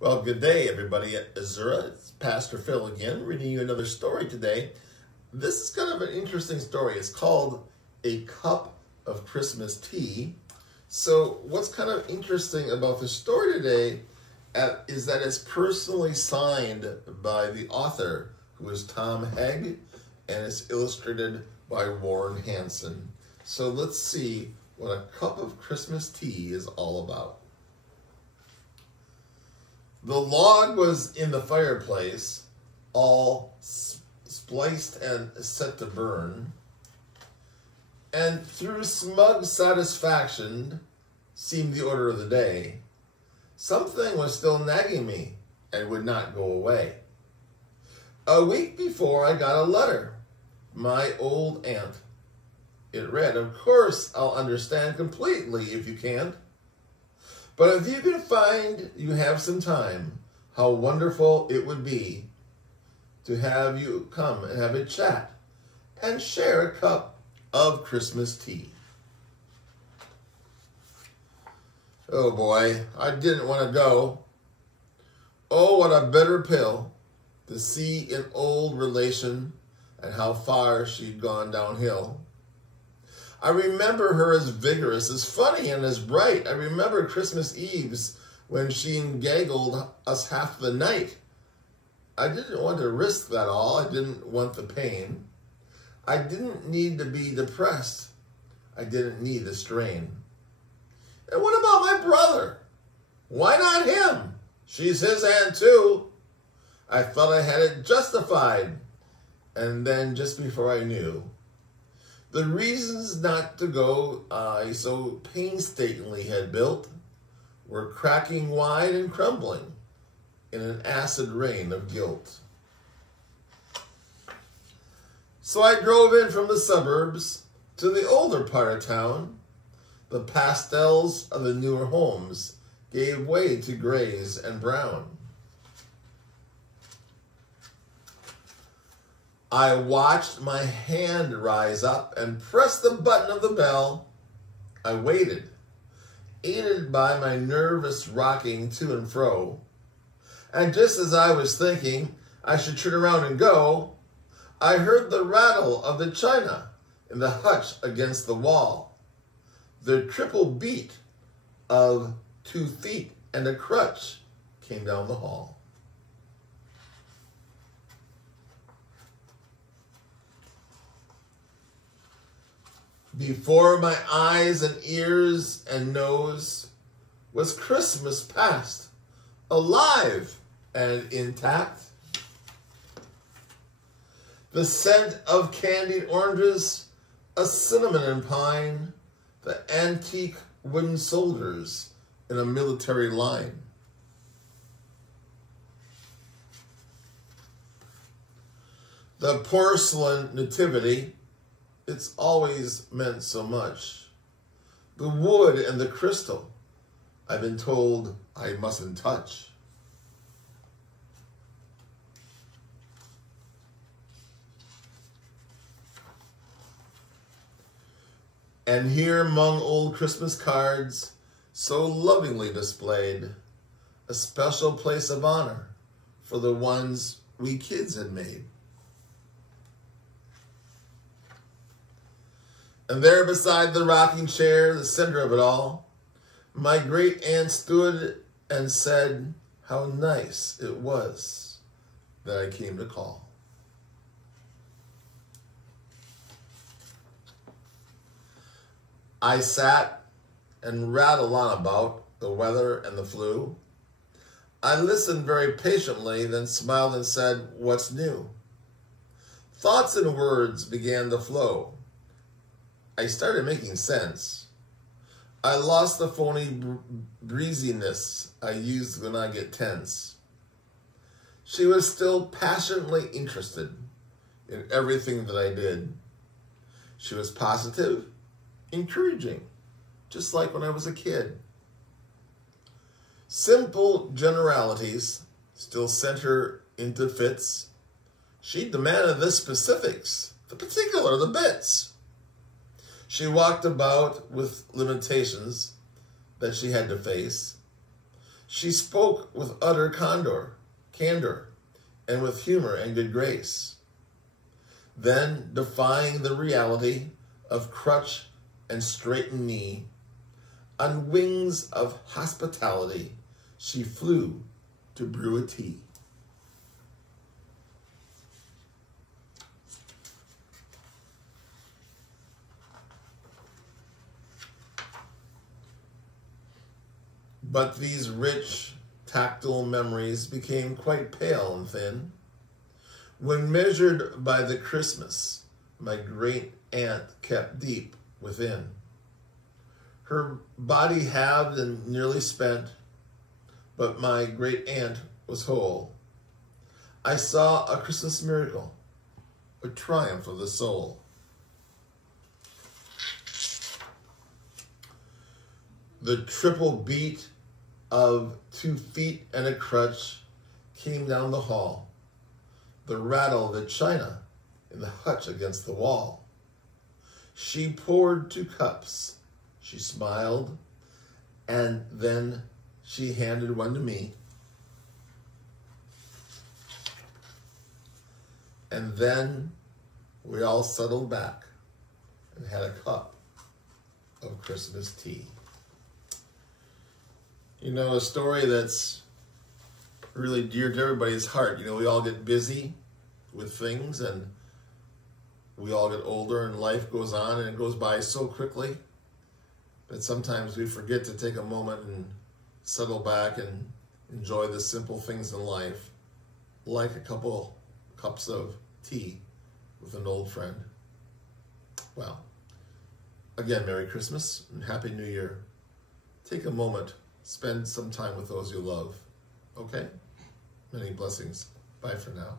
Well, good day, everybody at Azura. It's Pastor Phil again, reading you another story today. This is kind of an interesting story. It's called A Cup of Christmas Tea. So what's kind of interesting about the story today is that it's personally signed by the author, who is Tom Hegg, and it's illustrated by Warren Hansen. So let's see what A Cup of Christmas Tea is all about. The log was in the fireplace, all spliced and set to burn, and through smug satisfaction, seemed the order of the day, something was still nagging me and would not go away. A week before, I got a letter. My old aunt. It read, "Of course, I'll understand completely if you can't. But if you can find you have some time, how wonderful it would be to have you come and have a chat and share a cup of Christmas tea." Oh boy, I didn't want to go. Oh, what a bitter pill to see an old relation and how far she'd gone downhill. I remember her as vigorous, as funny, and as bright. I remember Christmas Eves when she gaggled us half the night. I didn't want to risk that all. I didn't want the pain. I didn't need to be depressed. I didn't need the strain. And what about my brother? Why not him? She's his aunt too. I felt I had it justified. And then just before I knew, the reasons not to go I so painstakingly had built were cracking wide and crumbling in an acid rain of guilt. So I drove in from the suburbs to the older part of town. The pastels of the newer homes gave way to grays and brown. I watched my hand rise up and press the button of the bell. I waited, aided by my nervous rocking to and fro. And just as I was thinking I should turn around and go, I heard the rattle of the china in the hutch against the wall, the triple beat of 2 feet and a crutch came down the hall. Before my eyes and ears and nose was Christmas past, alive and intact. The scent of candied oranges, a cinnamon and pine, the antique wooden soldiers in a military line. The porcelain nativity, it's always meant so much. The wood and the crystal, I've been told I mustn't touch. And here among old Christmas cards, so lovingly displayed, a special place of honor for the ones we kids had made. And there beside the rocking chair, the center of it all, my great aunt stood and said how nice it was that I came to call. I sat and rattled on about the weather and the flu. I listened very patiently, then smiled and said, "What's new?" Thoughts and words began to flow. I started making sense. I lost the phony breeziness I used when I get tense. She was still passionately interested in everything that I did. She was positive, encouraging, just like when I was a kid. Simple generalities still sent her into fits. She demanded the specifics, the particular, the bits. She walked about with limitations that she had to face. She spoke with utter candor, and with humor and good grace. Then, defying the reality of crutch and straightened knee, on wings of hospitality, she flew to brew a tea. But these rich, tactile memories became quite pale and thin when measured by the Christmas my great aunt kept deep within. Her body halved and nearly spent, but my great aunt was whole. I saw a Christmas miracle, a triumph of the soul. The triple beat of 2 feet and a crutch came down the hall. The rattle of the china in the hutch against the wall. She poured 2 cups. She smiled, and then she handed one to me. And then we all settled back and had a cup of Christmas tea. You know, a story that's really dear to everybody's heart. You know, we all get busy with things, and we all get older, and life goes on, and it goes by so quickly that sometimes we forget to take a moment and settle back and enjoy the simple things in life, like a couple cups of tea with an old friend. Well, again, Merry Christmas and Happy New Year. Take a moment. Spend some time with those you love. Okay? Many blessings. Bye for now.